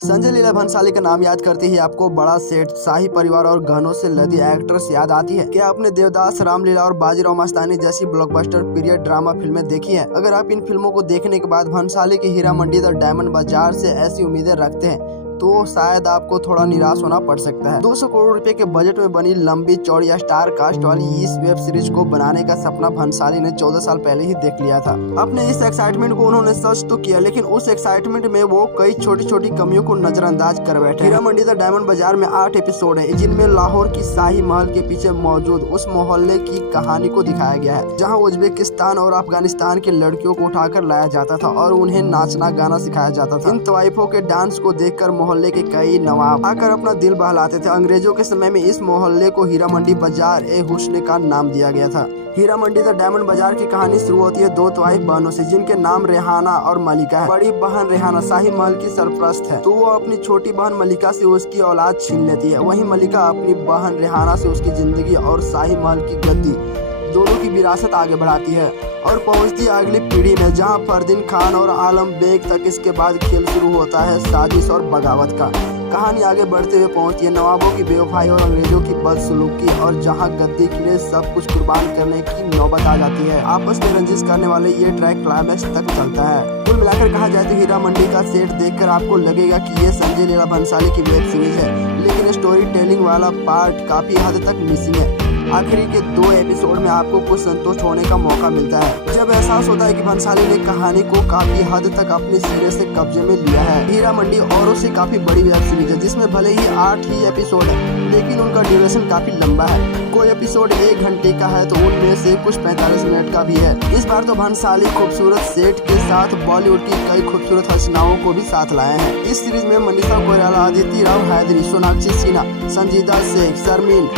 संजय लीला भंसाली का नाम याद करते ही आपको बड़ा सेट, शाही परिवार और गहनों से लदी एक्ट्रेस याद आती है। क्या आपने देवदास, रामलीला और बाजीराव मस्तानी जैसी ब्लॉकबस्टर पीरियड ड्रामा फिल्में देखी हैं? अगर आप इन फिल्मों को देखने के बाद भंसाली की हीरा मंडी द डायमंड बाजार से ऐसी उम्मीदें रखते हैं तो शायद आपको थोड़ा निराश होना पड़ सकता है। 200 करोड़ रुपए के बजट में बनी लंबी चौड़ी स्टार कास्ट वाली इस वेब सीरीज को बनाने का सपना भंसाली ने 14 साल पहले ही देख लिया था। अपने इस एक्साइटमेंट को उन्होंने सच तो किया, लेकिन उस एक्साइटमेंट में वो कई छोटी छोटी कमियों को नजरअंदाज कर बैठे। हीरा मंडी द डायमंड बाजार में 8 एपिसोड है, जिनमें लाहौर की शाही महल के पीछे मौजूद उस मोहल्ले की कहानी को दिखाया गया है, जहाँ उज्बेकिस्तान और अफगानिस्तान की लड़कियों को उठाकर लाया जाता था और उन्हें नाचना गाना सिखाया जाता था। इन तवाइफों के डांस को देखकर मोहल्ले के कई नवाब आकर अपना दिल बहलाते थे। अंग्रेजों के समय में इस मोहल्ले को हीरा मंडी बाजार ए हुस्न का नाम दिया गया था। हीरा मंडी द डायमंड बाजार की कहानी शुरू होती है 2 तवाइफ बहनों से, जिनके नाम रेहाना और मलिका है। बड़ी बहन रेहाना शाही महल की सरपरस्त है, तो वो अपनी छोटी बहन मलिका से उसकी औलाद छीन लेती है। वहीं मलिका अपनी बहन रेहाना से उसकी जिंदगी और शाही महल की गद्दी दोनों की विरासत आगे बढ़ाती है और पहुंचती है अगली पीढ़ी में, जहां फरदीन खान और आलम बेग तक। इसके बाद खेल शुरू होता है साजिश और बगावत का। कहानी आगे बढ़ते हुए पहुंचती है नवाबों की बेवफाई और अंग्रेजों की बदसलूकी, और जहां गद्दी के लिए सब कुछ कुर्बान करने की नौबत आ जाती है। आपस में रंजिश करने वाले ये ट्रैक क्लाइमैक्स तक चलता है। कुल मिलाकर कहा जाए तो हीरा मंडी का सेट देखकर आपको लगेगा कि ये संजय लीला भंसाली की वेब सीरीज है, लेकिन स्टोरी टेलिंग वाला पार्ट काफी हद तक मिसिंग है। आखिरी के 2 एपिसोड में आपको कुछ संतुष्ट होने का मौका मिलता है, जब एहसास होता है कि भंसाली ने कहानी को काफी हद तक अपने सिरे से कब्जे में लिया है। हीरा मंडी औरों से काफी बड़ी वेब सीरीज है, जिसमें भले ही 8 ही एपिसोड है, लेकिन उनका ड्यूरेशन काफी लंबा है। कोई एपिसोड 1 घंटे का है तो उनमें से कुछ 45 मिनट का भी है। इस बार तो भंसाली खूबसूरत सेट के साथ बॉलीवुड की कई खूबसूरत हसीनाओं को भी साथ लाए हैं। इस सीरीज में मनीषा कोइराला, अदिति राव हैदरी, सोनाक्षी सिन्हा, संजीदा शेख, शर्मीन,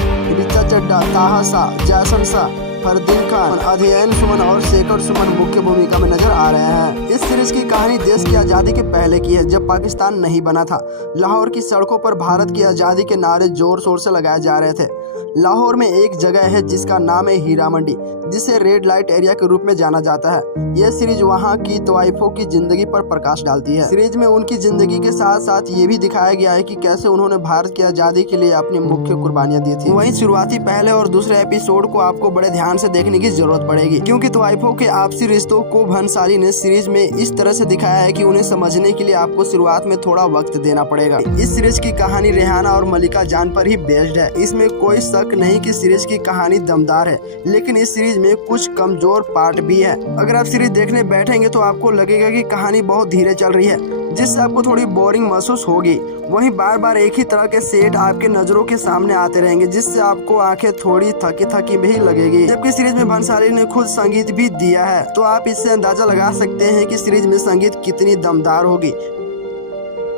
ऋचा चड्ढा, ताहसा, जैसन शाह, फरदीन खान, अध्ययन सुमन और शेखर सुमन मुख्य भूमिका में नजर आ रहे हैं। इस सीरीज की कहानी देश की आज़ादी के पहले की है, जब पाकिस्तान नहीं बना था। लाहौर की सड़कों पर भारत की आज़ादी के नारे जोर शोर से लगाए जा रहे थे। लाहौर में एक जगह है जिसका नाम है हीरा मंडी, जिसे रेड लाइट एरिया के रूप में जाना जाता है। यह सीरीज वहां की तवाइफों की जिंदगी पर प्रकाश डालती है। सीरीज में उनकी जिंदगी के साथ साथ ये भी दिखाया गया है कि कैसे उन्होंने भारत की आज़ादी के लिए अपनी मुख्य कुर्बानियां दी थी। वहीं शुरुआती पहले और दूसरे एपिसोड को आपको बड़े ध्यान से देखने की जरूरत पड़ेगी, क्योंकि तवाइफों के आपसी रिश्तों को भंसाली ने सीरीज में इस तरह से दिखाया है कि उन्हें समझने के लिए आपको शुरुआत में थोड़ा वक्त देना पड़ेगा। इस सीरीज की कहानी रेहाना और मलिका जान पर ही बेस्ड है। इसमें कोई शक नहीं कि सीरीज की कहानी दमदार है, लेकिन इस सीरीज में कुछ कमजोर पार्ट भी है। अगर आप सीरीज देखने बैठेंगे तो आपको लगेगा कि कहानी बहुत धीरे चल रही है, जिससे आपको थोड़ी बोरिंग महसूस होगी। वहीं बार बार एक ही तरह के सेट आपके नजरों के सामने आते रहेंगे, जिससे आपको आंखें थोड़ी थकी थकी भी लगेगी। जबकि सीरीज में भंसाली ने खुद संगीत भी दिया है, तो आप इससे अंदाजा लगा सकते हैं कि सीरीज में संगीत कितनी दमदार होगी।